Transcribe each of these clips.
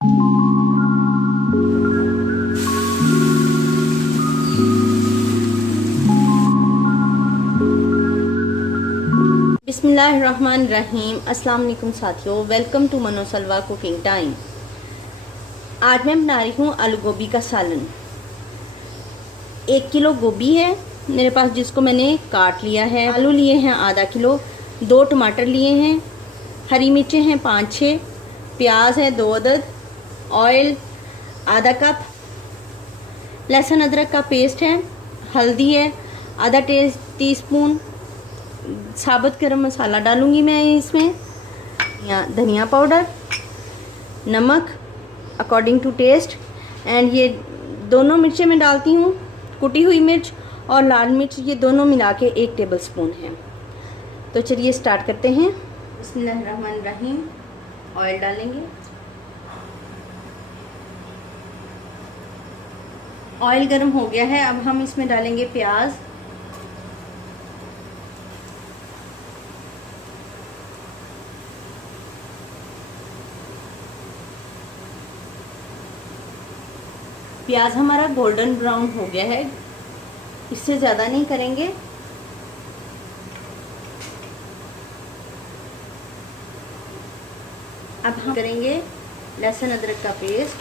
बिस्मिल्लाहिर्रहमानिर्रहीम। अस्सलाम वालेकुम साथियों, वेलकम टू मनोसलवा कुकिंग टाइम। आज मैं बना रही हूँ आलू गोभी का सालन। 1 किलो गोभी है मेरे पास, जिसको मैंने काट लिया है। आलू लिए हैं आधा किलो, 2 टमाटर लिए हैं, हरी मिर्चें हैं 5-6, प्याज है 2 अदद, ऑयल आधा कप, लहसुन अदरक का पेस्ट है, हल्दी है आधा टीस्पून, साबुत गरम मसाला डालूंगी मैं इसमें, या धनिया पाउडर, नमक अकॉर्डिंग टू टेस्ट, एंड ये दोनों मिर्चें मैं डालती हूँ, कुटी हुई मिर्च और लाल मिर्च, ये दोनों मिला के 1 टेबलस्पून है। तो चलिए स्टार्ट करते हैं। बिस्मिल्लाहिर्रहमानिर्रहीम। ऑयल डालेंगे। ऑयल गर्म हो गया है, अब हम इसमें डालेंगे प्याज, प्याज हमारा गोल्डन ब्राउन हो गया है, इससे ज़्यादा नहीं करेंगे। अब हम करेंगे लहसुन अदरक का पेस्ट,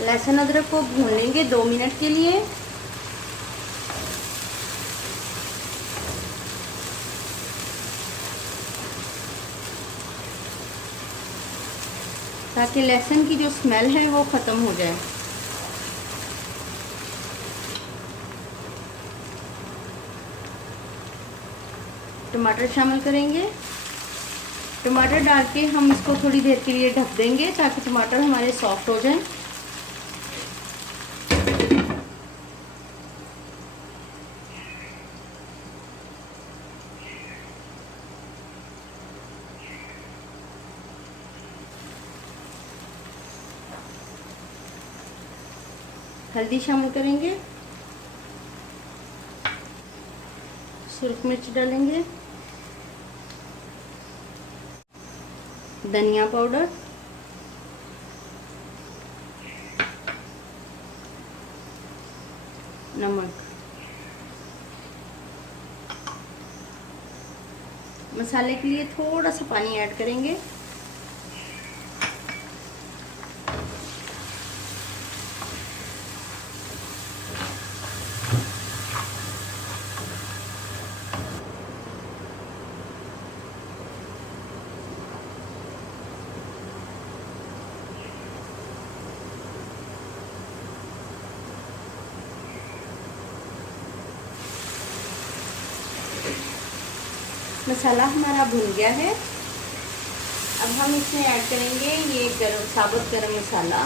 लहसुन अदरक को भून लेंगे 2 मिनट के लिए। ताकि लहसुन की जो स्मेल है वो ख़त्म हो जाए। टमाटर शामिल करेंगे। टमाटर डाल के हम इसको थोड़ी देर के लिए ढक देंगे ताकि टमाटर हमारे सॉफ्ट हो जाएं। हल्दी शामिल करेंगे, सुरख मिर्च डालेंगे, धनिया पाउडर, नमक, मसाले के लिए थोड़ा सा पानी ऐड करेंगे। मसाला हमारा भुन गया है, अब हम इसमें ऐड करेंगे ये साबुत गरम मसाला,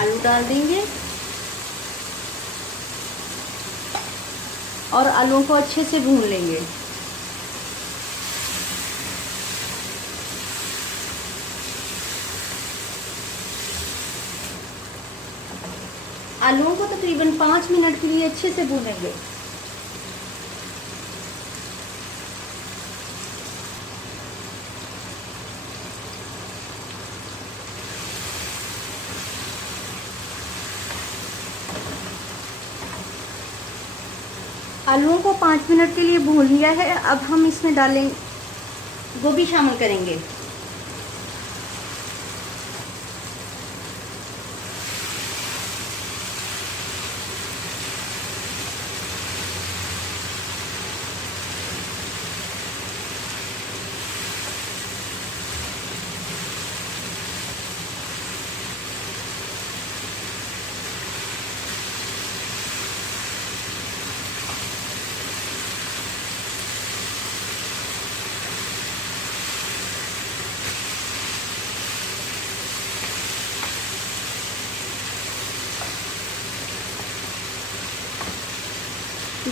आलू डाल देंगे और आलूओं को अच्छे से भून लेंगे। आलूओं को तकरीबन 5 मिनट के लिए अच्छे से भूनेंगे। आलूओं को 5 मिनट के लिए भून लिया है, अब हम इसमें डालें गोभी शामिल करेंगे।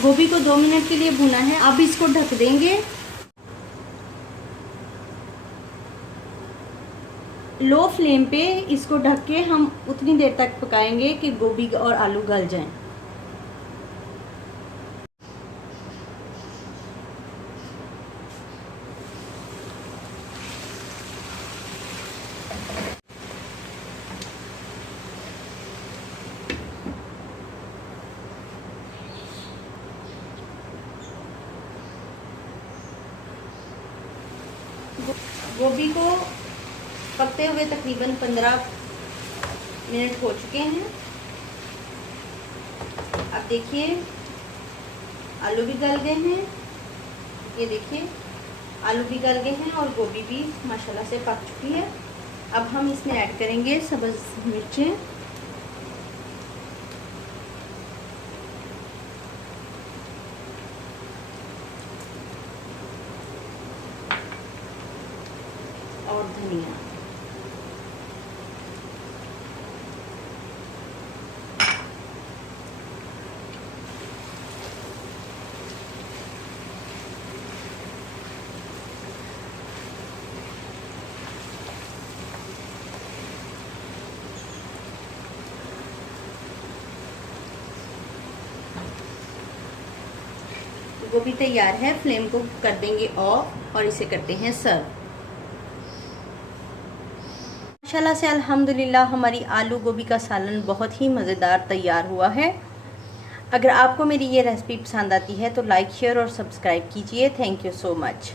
गोभी को 2 मिनट के लिए भुना है। अब इसको ढक देंगे। लो फ्लेम पे इसको ढक के हम उतनी देर तक पकाएंगे कि गोभी और आलू गल जाएं। गोभी को पकते हुए तकरीबन 15 मिनट हो चुके हैं। अब देखिए आलू भी गल गए हैं। ये देखिए आलू भी गल गए हैं और गोभी भी माशाल्लाह से पक चुकी है। अब हम इसमें ऐड करेंगे सब्ज़ मिर्चें, और धनिया। गोभी तैयार है। फ्लेम को कर देंगे ऑफ और इसे करते हैं सर्व। माशाल्लाह से अल्हम्दुलिल्लाह हमारी आलू गोभी का सालन बहुत ही मज़ेदार तैयार हुआ है। अगर आपको मेरी ये रेसिपी पसंद आती है तो लाइक, शेयर और सब्सक्राइब कीजिए। Thank you so much.